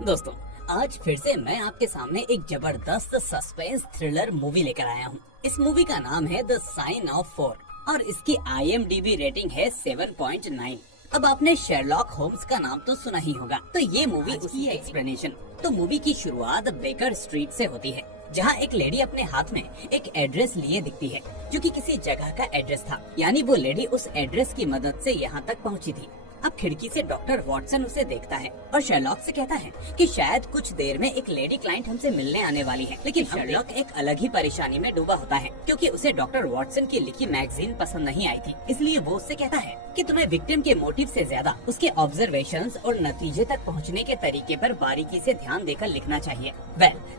दोस्तों, आज फिर से मैं आपके सामने एक जबरदस्त सस्पेंस थ्रिलर मूवी लेकर आया हूँ। इस मूवी का नाम है द साइन ऑफ 4 और इसकी IMDb रेटिंग है 7.9। अब आपने शेरलॉक होम्स का नाम तो सुना ही होगा, तो ये मूवी उसकी एक्सप्लेनेशन। तो मूवी की शुरुआत बेकर स्ट्रीट से होती है, जहाँ एक लेडी अपने हाथ में एक एड्रेस लिए दिखती है, जो कि किसी जगह का एड्रेस था। यानी वो लेडी उस एड्रेस की मदद से यहाँ तक पहुँची थी। अब खिड़की से डॉक्टर वॉटसन उसे देखता है और शेरलॉक से कहता है कि शायद कुछ देर में एक लेडी क्लाइंट हमसे मिलने आने वाली है। लेकिन शेरलॉक एक अलग ही परेशानी में डूबा होता है, क्योंकि उसे डॉक्टर वॉटसन की लिखी मैगजीन पसंद नहीं आई थी। इसलिए वो उससे कहता है कि तुम्हें विक्टिम के मोटिव से ज्यादा उसके ऑब्जर्वेशंस और नतीजे तक पहुंचने के तरीके पर बारीकी से ध्यान देकर लिखना चाहिए।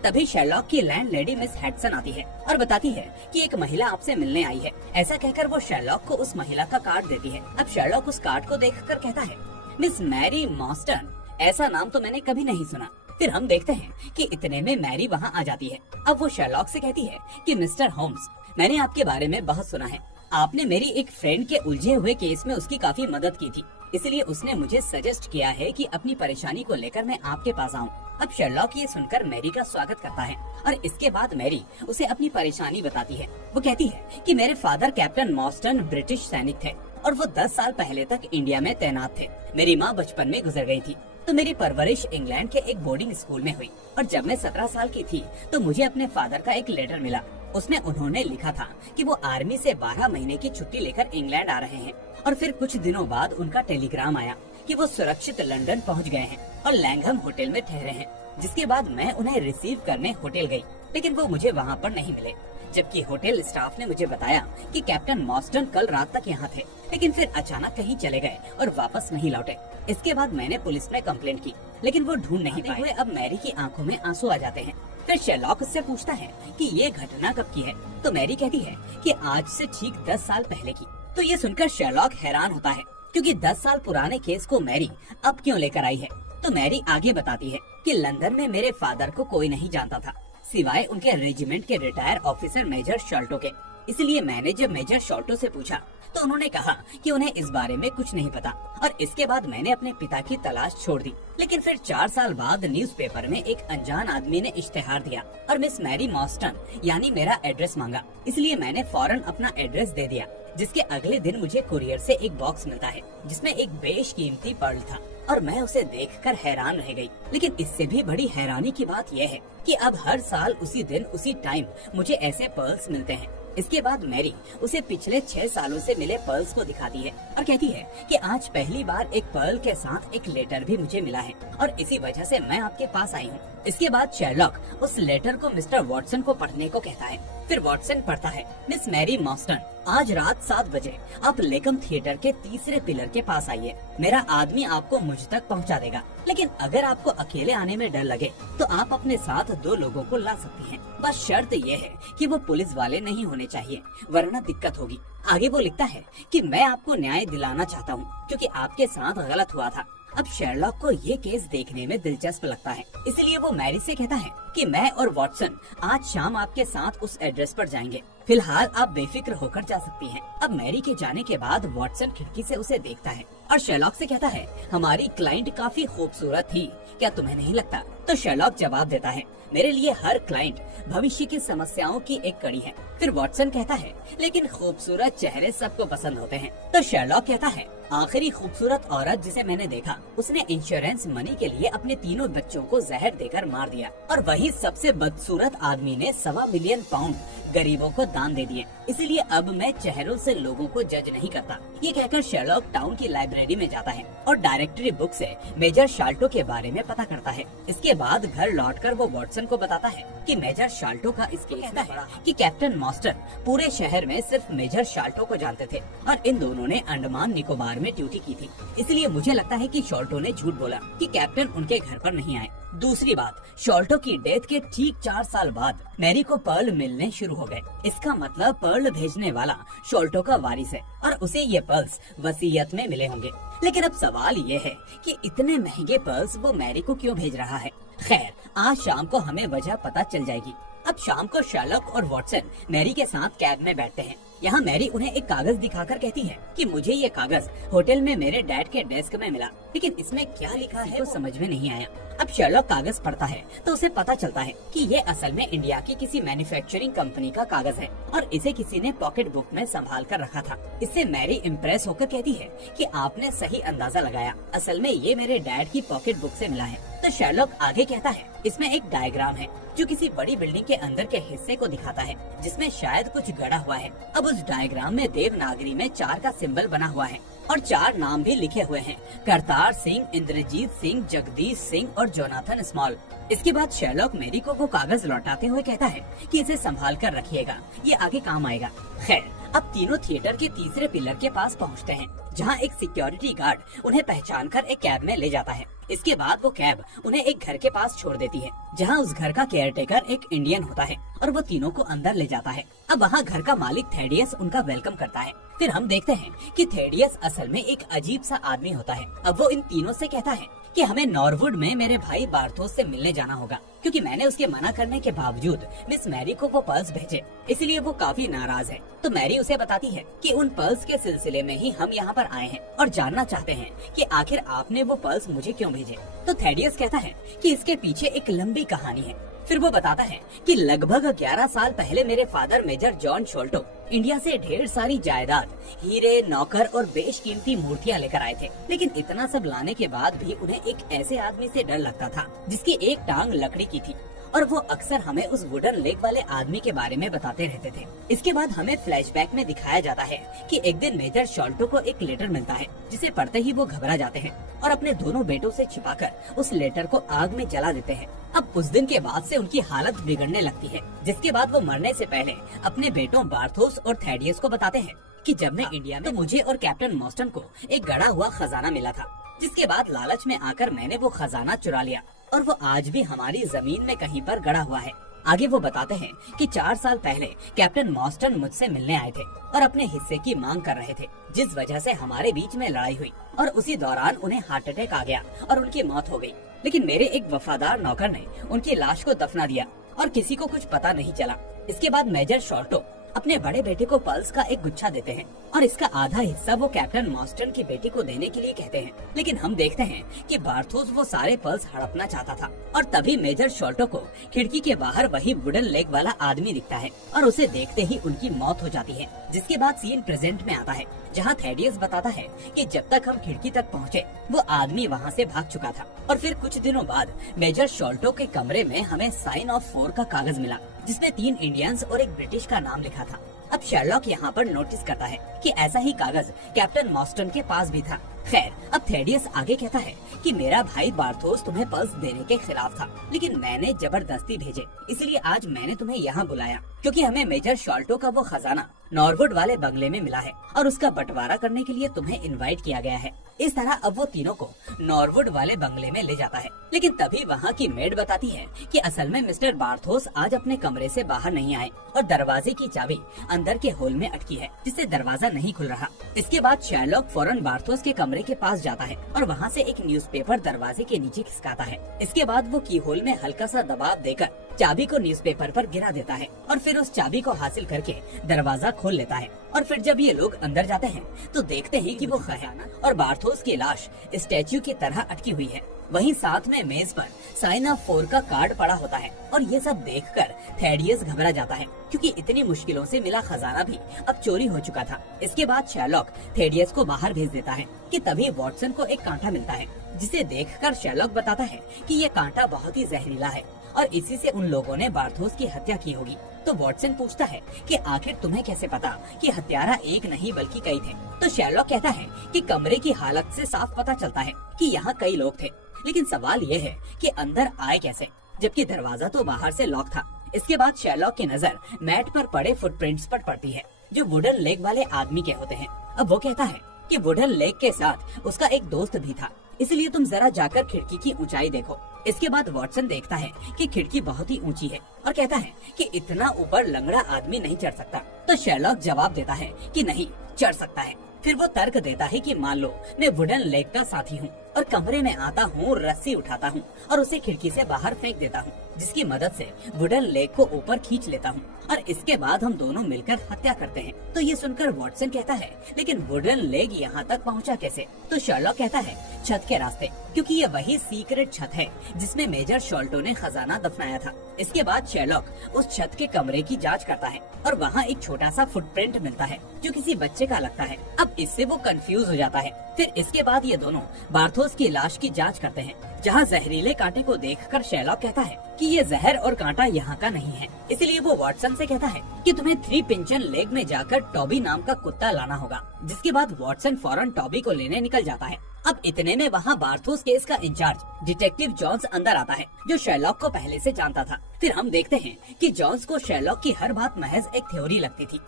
तभी शेरलॉक की लैंड लेडी मिस हैडसन आती है और बताती है कि एक महिला आपसे मिलने आई है। ऐसा कहकर वो शेरलॉक को उस महिला का कार्ड देती है। अब शेरलॉक उस कार्ड को देखकर कहता है, मिस मैरी मॉस्टन, ऐसा नाम तो मैंने कभी नहीं सुना। फिर हम देखते हैं कि इतने में मैरी वहाँ आ जाती है। अब वो शेरलॉक से कहती है कि मिस्टर होम्स, मैंने आपके बारे में बहुत सुना है। आपने मेरी एक फ्रेंड के उलझे हुए केस में उसकी काफी मदद की थी, इसलिए उसने मुझे सजेस्ट किया है कि अपनी परेशानी को लेकर मैं आपके पास आऊं। अब शेरलॉक ये सुनकर मैरी का स्वागत करता है और इसके बाद मैरी उसे अपनी परेशानी बताती है। वो कहती है कि मेरे फादर कैप्टन मॉस्टन ब्रिटिश सैनिक थे और वो 10 साल पहले तक इंडिया में तैनात थे। मेरी माँ बचपन में गुजर गई थी, तो मेरी परवरिश इंग्लैंड के एक बोर्डिंग स्कूल में हुई और जब मैं 17 साल की थी तो मुझे अपने फादर का एक लेटर मिला। उसमें उन्होंने लिखा था कि वो आर्मी से 12 महीने की छुट्टी लेकर इंग्लैंड आ रहे हैं और फिर कुछ दिनों बाद उनका टेलीग्राम आया कि वो सुरक्षित लंदन पहुंच गए हैं और लैंघम होटल में ठहरे हैं। जिसके बाद मैं उन्हें रिसीव करने होटल गई, लेकिन वो मुझे वहाँ पर नहीं मिले। जबकि होटल स्टाफ ने मुझे बताया कि कैप्टन मॉस्टन कल रात तक यहाँ थे, लेकिन फिर अचानक कहीं चले गए और वापस नहीं लौटे। इसके बाद मैंने पुलिस में कंप्लेंट की, लेकिन वो ढूंढ नहीं पाए। अब मैरी की आंखों में आंसू आ जाते हैं। फिर शेरलॉक उससे पूछता है कि ये घटना कब की है, तो मैरी कहती है कि आज से ठीक 10 साल पहले की। तो ये सुनकर शेरलॉक हैरान होता है, क्योंकि 10 साल पुराने केस को मैरी अब क्यों लेकर आई है। तो मैरी आगे बताती है कि लंदन में मेरे फादर को कोई नहीं जानता था, सिवाय उनके रेजिमेंट के रिटायर ऑफिसर मेजर शॉल्टो के। इसलिए मैंने जब मेजर शॉल्टो से पूछा तो उन्होंने कहा कि उन्हें इस बारे में कुछ नहीं पता और इसके बाद मैंने अपने पिता की तलाश छोड़ दी। लेकिन फिर 4 साल बाद न्यूज़पेपर में एक अनजान आदमी ने इश्तेहार दिया और मिस मैरी मॉस्टन यानी मेरा एड्रेस मांगा। इसलिए मैंने फौरन अपना एड्रेस दे दिया, जिसके अगले दिन मुझे कुरियर से एक बॉक्स मिलता है जिसमें एक बेशकीमती पर्ल था और मैं उसे देखकर हैरान रह गई। लेकिन इससे भी बड़ी हैरानी की बात यह है कि अब हर साल उसी दिन उसी टाइम मुझे ऐसे पर्ल्स मिलते हैं। इसके बाद मैरी उसे पिछले 6 सालों से मिले पर्ल्स को दिखाती है और कहती है कि आज पहली बार एक पर्ल के साथ एक लेटर भी मुझे मिला है और इसी वजह से मैं आपके पास आई हूँ। इसके बाद शेरलॉक उस लेटर को मिस्टर वॉटसन को पढ़ने को कहता है। फिर वॉटसन पढ़ता है, मिस मैरी मॉस्टन, आज रात 7 बजे आप लेकम थिएटर के तीसरे पिलर के पास आइए। मेरा आदमी आपको मुझ तक पहुंचा देगा, लेकिन अगर आपको अकेले आने में डर लगे तो आप अपने साथ 2 लोगों को ला सकती हैं। बस शर्त ये है कि वो पुलिस वाले नहीं होने चाहिए, वरना दिक्कत होगी। आगे वो लिखता है कि मैं आपको न्याय दिलाना चाहता हूँ, क्योंकि आपके साथ गलत हुआ था। अब शेरलॉक को ये केस देखने में दिलचस्प लगता है, इसलिए वो मैरी से कहता है कि मैं और वॉटसन आज शाम आपके साथ उस एड्रेस पर जाएंगे। फिलहाल आप बेफिक्र होकर जा सकती हैं। अब मैरी के जाने के बाद वॉटसन खिड़की से उसे देखता है और शेरलॉक से कहता है, हमारी क्लाइंट काफी खूबसूरत थी, क्या तुम्हें नहीं लगता? तो शेरलॉक जवाब देता है, मेरे लिए हर क्लाइंट भविष्य की समस्याओं की एक कड़ी है। फिर वॉटसन कहता है, लेकिन खूबसूरत चेहरे सबको पसंद होते हैं। तो शेरलॉक कहता है, आखिरी खूबसूरत औरत जिसे मैंने देखा उसने इंश्योरेंस मनी के लिए अपने 3 बच्चों को जहर देकर मार दिया और वही सबसे बदसूरत आदमी ने 1.25 मिलियन पाउंड गरीबों को दान दे दिए। इसलिए अब मैं चेहरों से लोगों को जज नहीं करता। ये कहकर शेरलॉक टाउन की लाइब्रेरी में जाता है और डायरेक्टरी बुक से मेजर शाल्टो के बारे में पता करता है। इसके बाद घर लौटकर वो वॉटसन को बताता है कि मेजर शाल्टो का इस केस में है कि कैप्टन मॉस्टन पूरे शहर में सिर्फ मेजर शाल्टो को जानते थे और इन दोनों ने अंडमान निकोबार में ड्यूटी की थी। इसलिए मुझे लगता है कि शाल्टो ने झूठ बोला कि कैप्टन उनके घर पर नहीं आए। दूसरी बात, शाल्टो की डेथ के ठीक 4 साल बाद मैरी को पर्ल मिलने शुरू हो गए। इसका मतलब पर्ल भेजने वाला शाल्टो का वारिस है और उसे ये पर्ल्स वसीयत में मिले होंगे। लेकिन अब सवाल ये है कि इतने महंगे पर्ल्स वो मैरी को क्यों भेज रहा है। खैर, आज शाम को हमें वजह पता चल जाएगी। अब शाम को शेरलॉक और वॉटसन मैरी के साथ कैब में बैठते हैं यहाँ मैरी उन्हें एक कागज दिखाकर कहती है कि मुझे ये कागज होटल में मेरे डैड के डेस्क में मिला, लेकिन इसमें क्या लिखा है वो समझ में नहीं आया। अब शर्लॉक कागज पढ़ता है तो उसे पता चलता है कि ये असल में इंडिया की किसी मैन्युफैक्चरिंग कंपनी का कागज है और इसे किसी ने पॉकेट बुक में संभाल कर रखा था। इससे मैरी इम्प्रेस होकर कहती है कि आपने सही अंदाजा लगाया, असल में ये मेरे डैड की पॉकेट बुक से मिला है। तो शर्लॉक आगे कहता है इसमें एक डायग्राम है जो किसी बड़ी बिल्डिंग के अंदर के हिस्से को दिखाता है जिसमें शायद कुछ गड़ा हुआ है। अब उस डायग्राम में देवनागरी में 4 का सिंबल बना हुआ है और 4 नाम भी लिखे हुए हैं, करतार सिंह, इंद्रजीत सिंह, जगदीश सिंह और जोनाथन स्मॉल। इसके बाद शर्लॉक मैरी को वो कागज लौटाते हुए कहता है कि इसे संभाल कर रखिएगा, ये आगे काम आएगा। खैर, अब तीनों थिएटर के तीसरे पिलर के पास पहुंचते हैं जहां एक सिक्योरिटी गार्ड उन्हें पहचानकर एक कैब में ले जाता है। इसके बाद वो कैब उन्हें एक घर के पास छोड़ देती है जहां उस घर का केयरटेकर एक इंडियन होता है और वो तीनों को अंदर ले जाता है। अब वहां घर का मालिक थेडियस उनका वेलकम करता है। फिर हम देखते हैं कि थेडियस असल में एक अजीब सा आदमी होता है। अब वो इन तीनों से कहता है कि हमें नॉरवुड में मेरे भाई बार्थोस से मिलने जाना होगा, क्योंकि मैंने उसके मना करने के बावजूद मिस मैरी को वो पर्स भेजे, इसलिए वो काफी नाराज है। तो मैरी उसे बताती है कि उन पर्स के सिलसिले में ही हम यहाँ पर आए हैं और जानना चाहते हैं कि आखिर आपने वो पर्स मुझे क्यों भेजे। तो थेडियस कहता है कि इसके पीछे एक लंबी कहानी है। फिर वो बताता है कि लगभग 11 साल पहले मेरे फादर मेजर जॉन शोल्टो इंडिया से ढेर सारी जायदाद, हीरे, नौकर और बेशकीमती मूर्तियां लेकर आए थे, लेकिन इतना सब लाने के बाद भी उन्हें एक ऐसे आदमी से डर लगता था जिसकी एक टांग लकड़ी की थी और वो अक्सर हमें उस वुडन लेग वाले आदमी के बारे में बताते रहते थे। इसके बाद हमें फ्लैशबैक में दिखाया जाता है कि एक दिन मेजर शॉल्टो को एक लेटर मिलता है जिसे पढ़ते ही वो घबरा जाते हैं और अपने दोनों बेटों से छिपाकर उस लेटर को आग में जला देते हैं। अब उस दिन के बाद से उनकी हालत बिगड़ने लगती है, जिसके बाद वो मरने से पहले अपने बेटों बार्थोस और थेडियस को बताते हैं कि जब मैं इंडिया में, तो मुझे और कैप्टन मॉस्टन को एक गड़ा हुआ खजाना मिला था, जिसके बाद लालच में आकर मैंने वो खजाना चुरा लिया और वो आज भी हमारी जमीन में कहीं पर गड़ा हुआ है। आगे वो बताते हैं कि 4 साल पहले कैप्टन मॉस्टन मुझसे मिलने आए थे और अपने हिस्से की मांग कर रहे थे, जिस वजह से हमारे बीच में लड़ाई हुई और उसी दौरान उन्हें हार्ट अटैक आ गया और उनकी मौत हो गई। लेकिन मेरे एक वफादार नौकर ने उनकी लाश को दफना दिया और किसी को कुछ पता नहीं चला। इसके बाद मेजर शॉल्टो अपने बड़े बेटे को पर्स का एक गुच्छा देते हैं और इसका आधा हिस्सा वो कैप्टन मॉस्टन की बेटी को देने के लिए कहते हैं। लेकिन हम देखते हैं कि बार्थोस वो सारे पर्स हड़पना चाहता था और तभी मेजर शॉल्टो को खिड़की के बाहर वही वुडन लेग वाला आदमी दिखता है और उसे देखते ही उनकी मौत हो जाती है। जिसके बाद सीन प्रेजेंट में आता है जहाँ थेडियस बताता है कि जब तक हम खिड़की तक पहुँचे वो आदमी वहाँ से भाग चुका था। और फिर कुछ दिनों बाद मेजर शॉल्टो के कमरे में हमें साइन ऑफ 4 का कागज मिला जिसमें 3 इंडियंस और एक ब्रिटिश का नाम लिखा था। अब शर्लॉक यहाँ पर नोटिस करता है कि ऐसा ही कागज कैप्टन मॉस्टन के पास भी था। खैर, अब थेडियस आगे कहता है कि मेरा भाई बार्थोस तुम्हें पर्स देने के खिलाफ था, लेकिन मैंने जबरदस्ती भेजे, इसलिए आज मैंने तुम्हें यहाँ बुलाया क्योंकि हमें मेजर शॉल्टो का वो खजाना नॉरवुड वाले बंगले में मिला है और उसका बंटवारा करने के लिए तुम्हें इनवाइट किया गया है। इस तरह अब वो तीनों को नॉरवुड वाले बंगले में ले जाता है। लेकिन तभी वहाँ की मेड बताती है कि असल में मिस्टर बार्थोस आज अपने कमरे से बाहर नहीं आए और दरवाजे की चाबी अंदर के होल में अटकी है, जिससे दरवाजा नहीं खुल रहा। इसके बाद शर्लॉक फौरन बार्थोस के कमरे के पास जाता है और वहाँ से एक न्यूज़पेपर दरवाजे के नीचे खिसकाता है। इसके बाद वो की होल में हल्का सा दबाव देकर चाबी को न्यूज़पेपर पर गिरा देता है और फिर उस चाबी को हासिल करके दरवाजा खोल लेता है। और फिर जब ये लोग अंदर जाते हैं तो देखते हैं कि वो खजाना और बार्थोस की लाश स्टैच्यू की तरह अटकी हुई है। वहीं साथ में मेज पर साइन ऑफ 4 का कार्ड पड़ा होता है और ये सब देखकर थेडियस घबरा जाता है क्योंकि इतनी मुश्किलों से मिला खजाना भी अब चोरी हो चुका था। इसके बाद शर्लॉक थेडियस को बाहर भेज देता है कि तभी वॉटसन को एक कांटा मिलता है, जिसे देखकर शर्लॉक बताता है कि ये कांटा बहुत ही जहरीला है और इसी से उन लोगों ने बार्थोस की हत्या की होगी। तो वॉटसन पूछता है कि आखिर तुम्हें कैसे पता कि हत्यारा एक नहीं बल्कि कई थे। तो शर्लॉक कहता है कि कमरे की हालत से साफ पता चलता है कि यहाँ कई लोग थे, लेकिन सवाल ये है कि अंदर आए कैसे, जबकि दरवाजा तो बाहर से लॉक था। इसके बाद शर्लॉक की नजर मैट पर पड़े फुटप्रिंट्स पर पड़ती है जो वुडन लेग वाले आदमी के होते हैं। अब वो कहता है कि वुडन लेग के साथ उसका एक दोस्त भी था, इसलिए तुम जरा जाकर खिड़की की ऊंचाई देखो। इसके बाद वॉटसन देखता है कि खिड़की बहुत ही ऊंची है और कहता है कि इतना ऊपर लंगड़ा आदमी नहीं चढ़ सकता। तो शर्लॉक जवाब देता है कि नहीं, चढ़ सकता है। फिर वो तर्क देता है कि मान लो मैं वुडन लेग का साथी हूँ और कमरे में आता हूँ, रस्सी उठाता हूँ और उसे खिड़की से बाहर फेंक देता हूँ, जिसकी मदद से वुडन लेग को ऊपर खींच लेता हूँ और इसके बाद हम दोनों मिलकर हत्या करते हैं। तो ये सुनकर वॉटसन कहता है, लेकिन वुडन लेग यहाँ तक पहुँचा कैसे? तो शर्लॉक कहता है, छत के रास्ते, क्योंकि ये वही सीक्रेट छत है जिसमें मेजर शॉल्टो ने खजाना दफनाया था। इसके बाद शेरलॉक उस छत के कमरे की जांच करता है और वहाँ एक छोटा सा फुटप्रिंट मिलता है जो किसी बच्चे का लगता है। अब इससे वो कंफ्यूज हो जाता है। फिर इसके बाद ये दोनों बार्थोस की लाश की जांच करते हैं, जहाँ जहरीले कांटे को देखकर शेरलॉक कहता है कि ये जहर और कांटा यहाँ का नहीं है। इसलिए वो वॉटसन से कहता है कि तुम्हें 3 पिंचन लेग में जाकर टॉबी नाम का कुत्ता लाना होगा। जिसके बाद वॉटसन फौरन टॉबी को लेने निकल जाता है। अब इतने में वहाँ बार्थोस केस का इंचार्ज डिटेक्टिव जॉन्स अंदर आता है, जो शेरलॉक को पहले से जानता था। फिर हम देखते हैं कि जॉन्स को शेरलॉक की हर बात महज एक थ्योरी लगती थी।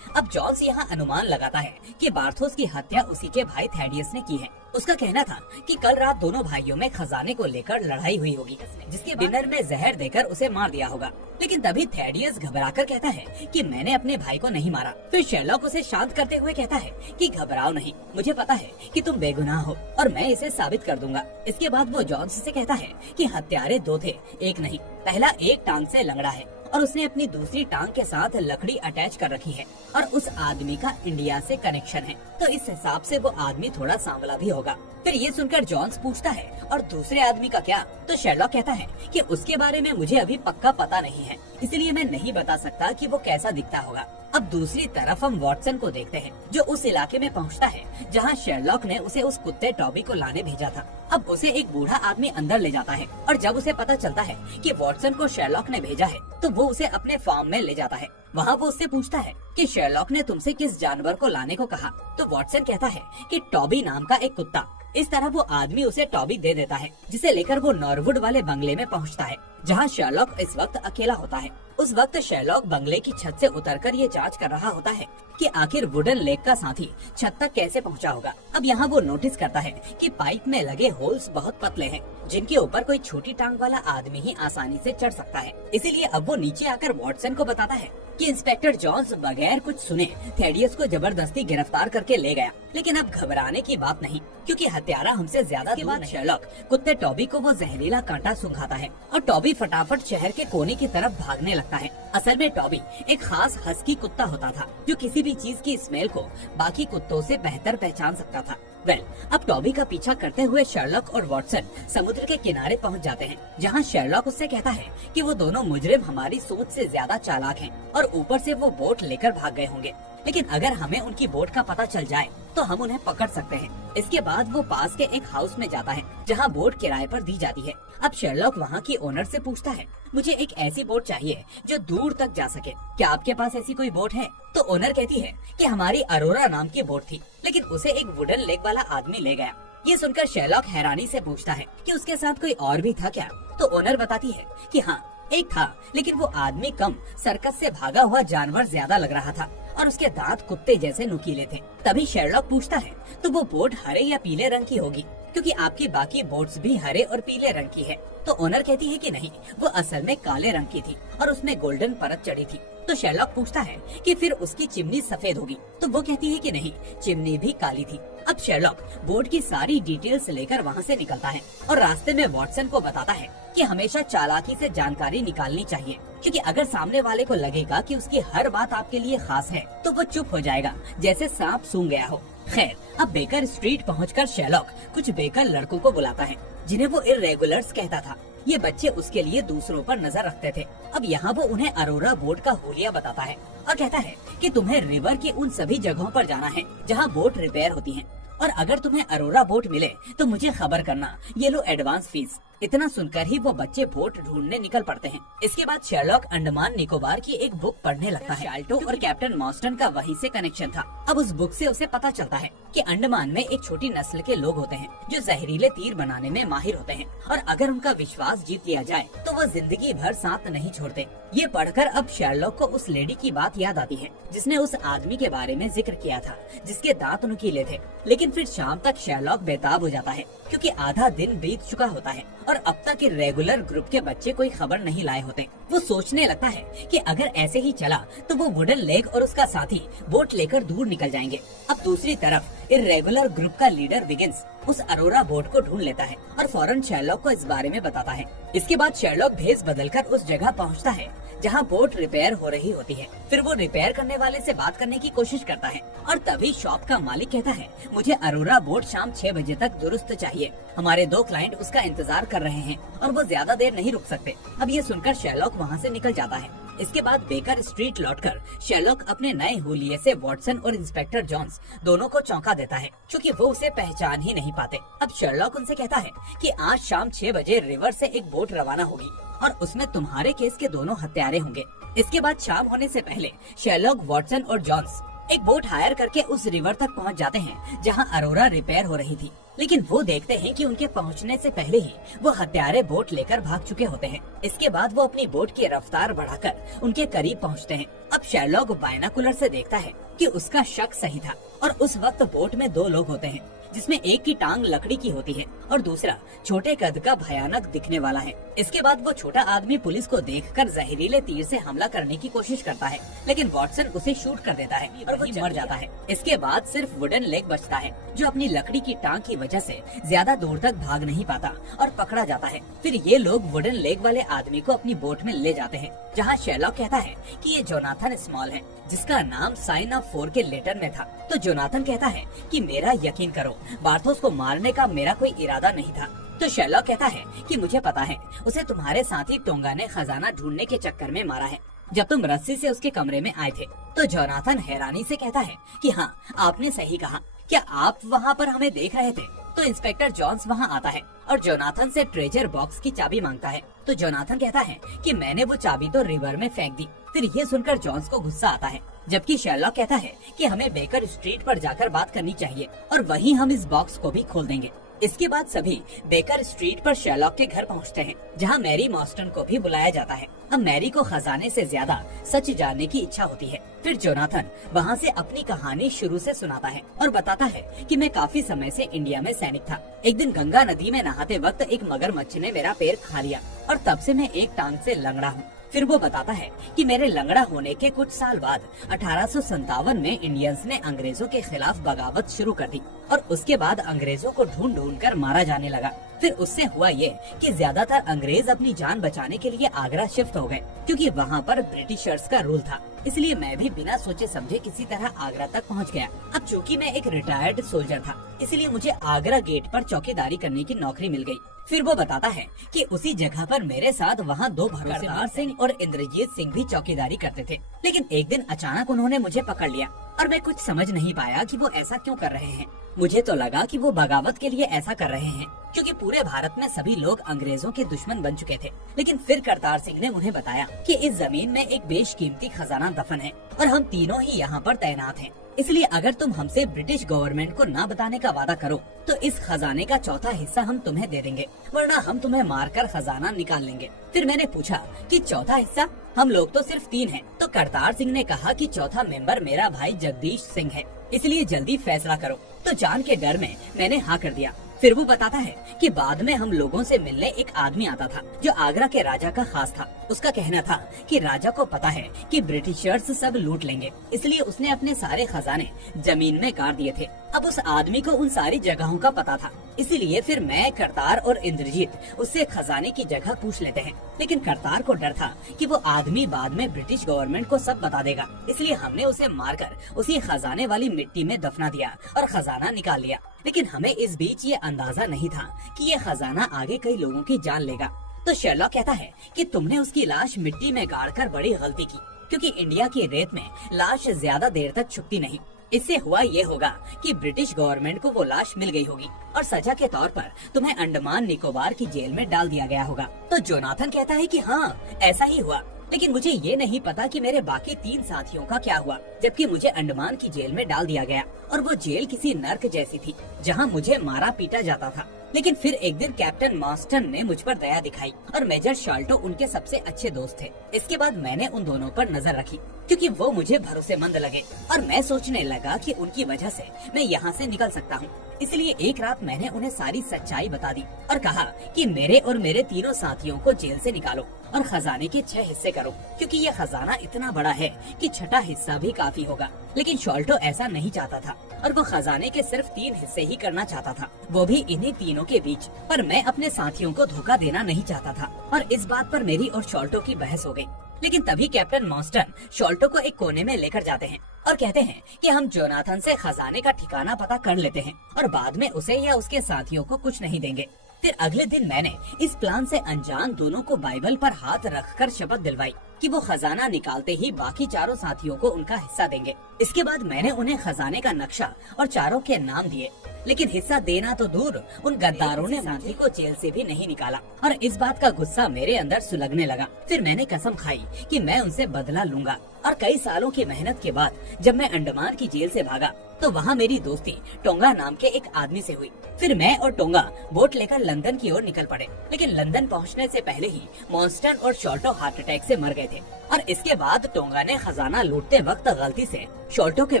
अब जॉन्स यहाँ अनुमान लगाता है कि बार्थोस की हत्या उसी के भाई थेडियस ने की है। उसका कहना था कि कल रात दोनों भाइयों में खजाने को लेकर लड़ाई हुई होगी, जिसके डिनर में जहर देकर उसे मार दिया होगा। लेकिन तभी थेडियस घबराकर कहता है कि मैंने अपने भाई को नहीं मारा। फिर शेरलॉक उसे शांत करते हुए कहता है कि घबराओ नहीं, मुझे पता है कि तुम बेगुनाह हो और मैं इसे साबित कर दूंगा। इसके बाद वो जॉन्स से कहता है कि हत्यारे 2 थे, एक नहीं। पहला एक टांग से लंगड़ा है और उसने अपनी दूसरी टांग के साथ लकड़ी अटैच कर रखी है और उस आदमी का इंडिया से कनेक्शन है, तो इस हिसाब से वो आदमी थोड़ा सांवला भी होगा। फिर ये सुनकर जॉन्स पूछता है, और दूसरे आदमी का क्या? तो शेरलॉक कहता है कि उसके बारे में मुझे अभी पक्का पता नहीं है, इसलिए मैं नहीं बता सकता कि वो कैसा दिखता होगा। अब दूसरी तरफ हम वॉटसन को देखते हैं, जो उस इलाके में पहुंचता है जहां शेरलॉक ने उसे उस कुत्ते टॉबी को लाने भेजा था। अब उसे एक बूढ़ा आदमी अंदर ले जाता है और जब उसे पता चलता है कि वॉटसन को शेरलॉक ने भेजा है, तो वो उसे अपने फार्म में ले जाता है। वहाँ वो उससे पूछता है कि शेरलॉक ने तुमसे किस जानवर को लाने को कहा? तो वॉटसन कहता है कि टॉबी नाम का एक कुत्ता। इस तरह वो आदमी उसे टॉबी दे देता है, जिसे लेकर वो नॉरवुड वाले बंगले में पहुंचता है, जहां शेरलॉक इस वक्त अकेला होता है। उस वक्त शेरलॉक बंगले की छत से उतरकर ये जांच कर रहा होता है कि आखिर वुडन लेग का साथी छत तक कैसे पहुंचा होगा। अब यहाँ वो नोटिस करता है कि पाइप में लगे होल्स बहुत पतले हैं, जिनके ऊपर कोई छोटी टांग वाला आदमी ही आसानी से चढ़ सकता है। इसीलिए अब वो नीचे आकर वॉटसन को बताता है कि इंस्पेक्टर जॉन्स बगैर कुछ सुने थेडियस को जबरदस्ती गिरफ्तार करके ले गया। लेकिन अब घबराने की बात नहीं, क्योंकि हत्यारा हमसे ज्यादा दूर नहीं। शेरलॉक कुत्ते टॉबी को वो जहरीला कांटा सुंघाता है और टॉबी फटाफट शहर के कोने की तरफ भागने लगता है। असल में टॉबी एक खास हस्की कुत्ता होता था, जो किसी भी चीज की स्मेल को बाकी कुत्तों से बेहतर पहचान सकता था। अब टॉबी का पीछा करते हुए शेरलॉक और वॉटसन समुद्र के किनारे पहुंच जाते हैं, जहां शेरलॉक उससे कहता है कि वो दोनों मुजरिम हमारी सोच से ज्यादा चालाक हैं और ऊपर से वो बोट लेकर भाग गए होंगे। लेकिन अगर हमें उनकी बोट का पता चल जाए तो हम उन्हें पकड़ सकते हैं। इसके बाद वो पास के एक हाउस में जाता है, जहाँ बोट किराए पर दी जाती है। अब शेरलॉक वहाँ की ओनर से पूछता है, मुझे एक ऐसी बोट चाहिए जो दूर तक जा सके, क्या आपके पास ऐसी कोई बोट है? तो ओनर कहती है कि हमारी अरोरा नाम की बोट थी, लेकिन उसे एक वुडन लेग वाला आदमी ले गया। ये सुनकर शेरलॉक हैरानी से पूछता है कि उसके साथ कोई और भी था क्या? तो ओनर बताती है कि हाँ, एक था, लेकिन वो आदमी कम सर्कस से भागा हुआ जानवर ज्यादा लग रहा था और उसके दांत कुत्ते जैसे नुकीले थे। तभी शेरलॉक पूछता है, तो वो बोट हरे या पीले रंग की होगी, क्योंकि आपकी बाकी बोट्स भी हरे और पीले रंग की है। तो ओनर कहती है कि नहीं, वो असल में काले रंग की थी और उसमें गोल्डन परत चढ़ी थी। तो शेरलॉक पूछता है कि फिर उसकी चिमनी सफेद होगी? तो वो कहती है कि नहीं, चिमनी भी काली थी। अब शेरलॉक बोट की सारी डिटेल्स लेकर वहाँ से निकलता है और रास्ते में वॉटसन को बताता है कि हमेशा चालाकी से जानकारी निकालनी चाहिए, क्योंकि अगर सामने वाले को लगेगा कि उसकी हर बात आपके लिए खास है, तो वो चुप हो जाएगा, जैसे सांप सूंघ गया हो। खैर, अब बेकर स्ट्रीट पहुंचकर शेरलॉक कुछ बेकर लड़कों को बुलाता है, जिन्हें वो इर्रेगुलर्स कहता था। ये बच्चे उसके लिए दूसरों पर नजर रखते थे। अब यहाँ वो उन्हें अरोरा बोट का हुलिया बताता है और कहता है कि तुम्हें रिवर की उन सभी जगहों पर जाना है जहाँ बोट रिपेयर होती हैं, और अगर तुम्हें अरोरा बोट मिले तो मुझे खबर करना, ये लो एडवांस फीस। इतना सुनकर ही वो बच्चे बोट ढूंढने निकल पड़ते हैं। इसके बाद शेरलॉक अंडमान निकोबार की एक बुक पढ़ने लगता है। शाल्टो और कैप्टन मॉस्टन का वहीं से कनेक्शन था। अब उस बुक से उसे पता चलता है कि अंडमान में एक छोटी नस्ल के लोग होते हैं जो जहरीले तीर बनाने में माहिर होते हैं, और अगर उनका विश्वास जीत लिया जाए तो वो जिंदगी भर साथ नहीं छोड़ते। ये पढ़कर अब शेरलॉक को उस लेडी की बात याद आती है जिसने उस आदमी के बारे में जिक्र किया था, जिसके दांत नुकीले थे। लेकिन फिर शाम तक शेरलॉक बेताब हो जाता है, क्योंकि आधा दिन बीत चुका होता है और अब तक के रेगुलर ग्रुप के बच्चे कोई खबर नहीं लाए होते। वो सोचने लगता है कि अगर ऐसे ही चला तो वो वुडन लेग और उसका साथी बोट लेकर दूर निकल जाएंगे। अब दूसरी तरफ इर्रेगुलर ग्रुप का लीडर विगिंस उस अरोरा बोट को ढूंढ लेता है और फौरन शेरलॉक को इस बारे में बताता है। इसके बाद शेरलॉक भेस बदलकर उस जगह पहुंचता है जहां बोट रिपेयर हो रही होती है। फिर वो रिपेयर करने वाले से बात करने की कोशिश करता है और तभी शॉप का मालिक कहता है, मुझे अरोरा बोट शाम 6 बजे तक दुरुस्त चाहिए। हमारे 2 क्लाइंट उसका इंतजार कर रहे हैं और वो ज्यादा देर नहीं रुक सकते। अब ये सुनकर शेरलॉक वहाँ से निकल जाता है। इसके बाद बेकर स्ट्रीट लौटकर शेरलॉक अपने नए हुलिये से वॉटसन और इंस्पेक्टर जॉन्स दोनों को चौंका देता है, क्योंकि वो उसे पहचान ही नहीं पाते। अब शेरलॉक उनसे कहता है कि आज शाम 6 बजे रिवर से एक बोट रवाना होगी और उसमें तुम्हारे केस के दोनों हत्यारे होंगे। इसके बाद शाम होने से पहले शेरलॉक, वॉटसन और जॉन्स एक बोट हायर करके उस रिवर तक पहुंच जाते हैं जहां अरोरा रिपेयर हो रही थी। लेकिन वो देखते हैं कि उनके पहुंचने से पहले ही वो हत्यारे बोट लेकर भाग चुके होते हैं। इसके बाद वो अपनी बोट की रफ्तार बढ़ाकर उनके करीब पहुंचते हैं। अब शेरलॉक बायनाकुलर से देखता है कि उसका शक सही था और उस वक्त बोट में 2 लोग होते हैं, जिसमें एक की टांग लकड़ी की होती है और दूसरा छोटे कद का भयानक दिखने वाला है। इसके बाद वो छोटा आदमी पुलिस को देखकर जहरीले तीर से हमला करने की कोशिश करता है, लेकिन वॉटसन उसे शूट कर देता है और वो मर जाता है। इसके बाद सिर्फ वुडन लेग बचता है, जो अपनी लकड़ी की टांग की वजह से ज्यादा दूर तक भाग नहीं पाता और पकड़ा जाता है। फिर ये लोग वुडन लेग वाले आदमी को अपनी बोट में ले जाते हैं, जहाँ शेरलॉक कहता है कि ये जोनाथन स्मॉल है, जिसका नाम साइन ऑफ 4 के लेटर में था। तो जोनाथन कहता है कि मेरा यकीन करो, बार्थोस को मारने का मेरा कोई इरादा नहीं था। तो शेरलॉक कहता है कि मुझे पता है, उसे तुम्हारे साथी टोंगा ने खजाना ढूंढने के चक्कर में मारा है, जब तुम रस्सी से उसके कमरे में आए थे। तो जोनाथन हैरानी से कहता है कि हाँ, आपने सही कहा, क्या आप वहाँ पर हमें देख रहे थे? तो इंस्पेक्टर जॉन्स वहाँ आता है और जोनाथन से ट्रेजर बॉक्स की चाबी मांगता है। तो जोनाथन कहता है कि मैंने वो चाबी तो रिवर में फेंक दी। फिर ये सुनकर जॉन्स को गुस्सा आता है, जबकि शेरलॉक कहता है कि हमें बेकर स्ट्रीट पर जाकर बात करनी चाहिए और वहीं हम इस बॉक्स को भी खोल देंगे। इसके बाद सभी बेकर स्ट्रीट पर शेरलॉक के घर पहुंचते हैं, जहां मैरी मॉस्टन को भी बुलाया जाता है। अब मैरी को खजाने से ज्यादा सच जानने की इच्छा होती है। फिर जोनाथन वहां से अपनी कहानी शुरू से सुनाता है और बताता है कि मैं काफी समय से इंडिया में सैनिक था। एक दिन गंगा नदी में नहाते वक्त एक मगरमच्छ ने मेरा पैर खा लिया और तब से मैं एक टांग से लंगड़ा हूँ। फिर वो बताता है कि मेरे लंगड़ा होने के कुछ साल बाद 1857 में इंडियंस ने अंग्रेजों के खिलाफ बगावत शुरू कर दी और उसके बाद अंग्रेजों को ढूंढ ढूंढ कर मारा जाने लगा। फिर उससे हुआ ये कि ज्यादातर अंग्रेज अपनी जान बचाने के लिए आगरा शिफ्ट हो गए, क्योंकि वहाँ पर ब्रिटिशर्स का रूल था। इसलिए मैं भी बिना सोचे समझे किसी तरह आगरा तक पहुँच गया। अब चूंकि मैं एक रिटायर्ड सोल्जर था, इसलिए मुझे आगरा गेट पर चौकीदारी करने की नौकरी मिल गई। फिर वो बताता है कि उसी जगह पर मेरे साथ वहाँ 2 करतार सिंह और इंद्रजीत सिंह भी चौकीदारी करते थे। लेकिन एक दिन अचानक उन्होंने मुझे पकड़ लिया और मैं कुछ समझ नहीं पाया कि वो ऐसा क्यों कर रहे हैं। मुझे तो लगा कि वो बगावत के लिए ऐसा कर रहे हैं, क्योंकि पूरे भारत में सभी लोग अंग्रेजों के दुश्मन बन चुके थे। लेकिन फिर करतार सिंह ने उन्हें बताया कि इस जमीन में एक बेशकीमती खजाना दफन है और हम तीनों ही यहाँ पर तैनात हैं। इसलिए अगर तुम हमसे ब्रिटिश गवर्नमेंट को ना बताने का वादा करो तो इस खजाने का चौथा हिस्सा हम तुम्हें दे देंगे, वरना हम तुम्हें मारकर खजाना निकाल लेंगे। फिर मैंने पूछा कि चौथा हिस्सा? हम लोग तो सिर्फ 3 हैं। तो करतार सिंह ने कहा कि चौथा मेंबर मेरा भाई जगदीश सिंह है, इसलिए जल्दी फैसला करो। तो जान के डर में मैंने हाँ कर दिया। फिर वो बताता है कि बाद में हम लोगों से मिलने एक आदमी आता था, जो आगरा के राजा का खास था। उसका कहना था कि राजा को पता है कि ब्रिटिशर्स सब लूट लेंगे, इसलिए उसने अपने सारे खजाने जमीन में गाड़ दिए थे। अब उस आदमी को उन सारी जगहों का पता था, इसीलिए फिर मैं, करतार और इंद्रजीत उससे खजाने की जगह पूछ लेते हैं। लेकिन करतार को डर था कि वो आदमी बाद में ब्रिटिश गवर्नमेंट को सब बता देगा, इसलिए हमने उसे मारकर उसी खजाने वाली मिट्टी में दफना दिया और खजाना निकाल लिया। लेकिन हमें इस बीच ये अंदाजा नहीं था कि ये खजाना आगे कई लोगों की जान लेगा। तो शेरलॉक कहता है कि तुमने उसकी लाश मिट्टी में गाड़कर बड़ी गलती की, क्योंकि इंडिया की रेत में लाश ज्यादा देर तक छुपती नहीं। इससे हुआ ये होगा कि ब्रिटिश गवर्नमेंट को वो लाश मिल गई होगी और सजा के तौर पर तुम्हें अंडमान निकोबार की जेल में डाल दिया गया होगा। तो जोनाथन कहता है कि हाँ, ऐसा ही हुआ, लेकिन मुझे ये नहीं पता कि मेरे बाकी 3 साथियों का क्या हुआ, जबकि मुझे अंडमान की जेल में डाल दिया गया और वो जेल किसी नर्क जैसी थी, जहाँ मुझे मारा पीटा जाता था। लेकिन फिर एक दिन कैप्टन मॉस्टन ने मुझ पर दया दिखाई और मेजर शाल्टो उनके सबसे अच्छे दोस्त थे। इसके बाद मैंने उन दोनों पर नजर रखी, क्योंकि वो मुझे भरोसेमंद लगे और मैं सोचने लगा कि उनकी वजह से मैं यहाँ से निकल सकता हूँ। इसलिए एक रात मैंने उन्हें सारी सच्चाई बता दी और कहा कि मेरे और मेरे तीनों साथियों को जेल से निकालो और खजाने के 6 हिस्से करो, क्योंकि ये खजाना इतना बड़ा है कि छठा हिस्सा भी काफी होगा। लेकिन शॉल्टो ऐसा नहीं चाहता था और वो खजाने के सिर्फ 3 हिस्से ही करना चाहता था, वो भी इन्हीं तीनों के बीच। पर मैं अपने साथियों को धोखा देना नहीं चाहता था और इस बात पर मेरी और शॉल्टो की बहस हो गई। लेकिन तभी कैप्टन मॉन्स्टन शॉल्टो को एक कोने में लेकर जाते हैं और कहते हैं कि हम जोनाथन से खजाने का ठिकाना पता कर लेते हैं और बाद में उसे या उसके साथियों को कुछ नहीं देंगे। फिर अगले दिन मैंने इस प्लान से अनजान दोनों को बाइबल पर हाथ रखकर शपथ दिलवाई कि वो खजाना निकालते ही बाकी चारों साथियों को उनका हिस्सा देंगे। इसके बाद मैंने उन्हें खजाने का नक्शा और चारों के नाम दिए, लेकिन हिस्सा देना तो दूर, उन गद्दारों ने साथी को जेल से भी नहीं निकाला और इस बात का गुस्सा मेरे अंदर सुलगने लगा। फिर मैंने कसम खाई कि मैं उनसे बदला लूंगा और कई सालों की मेहनत के बाद जब मैं अंडमान की जेल से भागा तो वहाँ मेरी दोस्ती टोंगा नाम के एक आदमी से हुई। फिर मैं और टोंगा बोट लेकर लंदन की ओर निकल पड़े, लेकिन लंदन पहुँचने से पहले ही मॉन्स्टन और शॉल्टो हार्ट अटैक से मर गए थे और इसके बाद टोंगा ने खजाना लूटते वक्त गलती से शॉल्टो के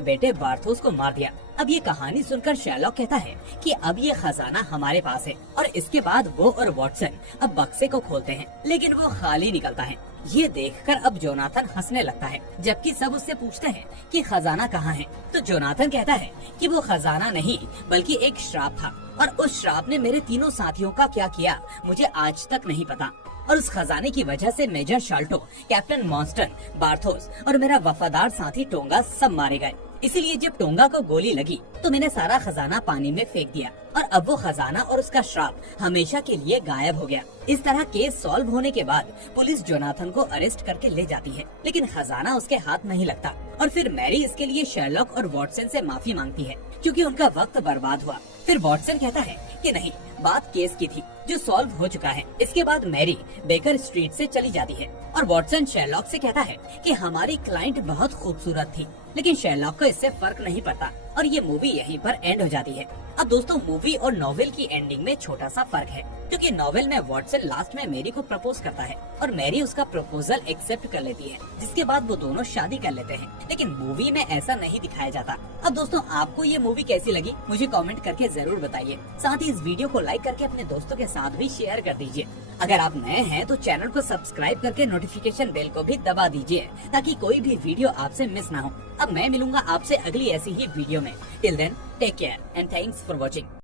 बेटे बार्थोस को मार दिया। अब ये कहानी सुनकर शेरलॉक कहता है कि अब ये खजाना हमारे पास है और इसके बाद वो और वॉटसन अब बक्से को खोलते हैं, लेकिन वो खाली निकलता है। ये देखकर अब जोनाथन हंसने लगता है, जबकि सब उससे पूछते हैं कि खजाना कहाँ है। तो जोनाथन कहता है कि वो खजाना नहीं बल्कि एक श्राप था और उस श्राप ने मेरे तीनों साथियों का क्या किया मुझे आज तक नहीं पता। और उस खजाने की वजह से मेजर शाल्टो, कैप्टन मॉन्स्टन, बार्थोस और मेरा वफादार साथी टोंगा सब मारे गए। इसीलिए जब टोंगा को गोली लगी तो मैंने सारा खजाना पानी में फेंक दिया और अब वो खजाना और उसका श्राप हमेशा के लिए गायब हो गया। इस तरह केस सॉल्व होने के बाद पुलिस जोनाथन को अरेस्ट करके ले जाती है, लेकिन खजाना उसके हाथ नहीं लगता और फिर मैरी इसके लिए शेरलॉक और वॉटसन से माफी मांगती है क्योंकि उनका वक्त बर्बाद हुआ। फिर वॉटसन कहता है कि नहीं, बात केस की थी जो सॉल्व हो चुका है। इसके बाद मैरी बेकर स्ट्रीट से चली जाती है और वॉटसन शेरलॉक से कहता है कि हमारी क्लाइंट बहुत खूबसूरत थी, लेकिन शेरलॉक को इससे फर्क नहीं पड़ता और ये मूवी यहीं पर एंड हो जाती है। अब दोस्तों, मूवी और नॉवेल की एंडिंग में छोटा सा फर्क है, क्योंकि नॉवेल में वॉटसन लास्ट में मैरी को प्रपोज करता है और मैरी उसका प्रपोजल एक्सेप्ट कर लेती है, जिसके बाद वो दोनों शादी कर लेते हैं। लेकिन मूवी में ऐसा नहीं दिखाया जाता। अब दोस्तों, आपको ये मूवी कैसी लगी मुझे कमेंट करके जरूर बताइए। साथ ही इस वीडियो को लाइक करके अपने दोस्तों के साथ भी शेयर कर दीजिए। अगर आप नए हैं तो चैनल को सब्सक्राइब करके नोटिफिकेशन बेल को भी दबा दीजिए ताकि कोई भी वीडियो आपसे मिस ना हो। अब मैं मिलूंगा आपसे अगली ऐसी ही वीडियो में। Till then, take care and thanks for watching.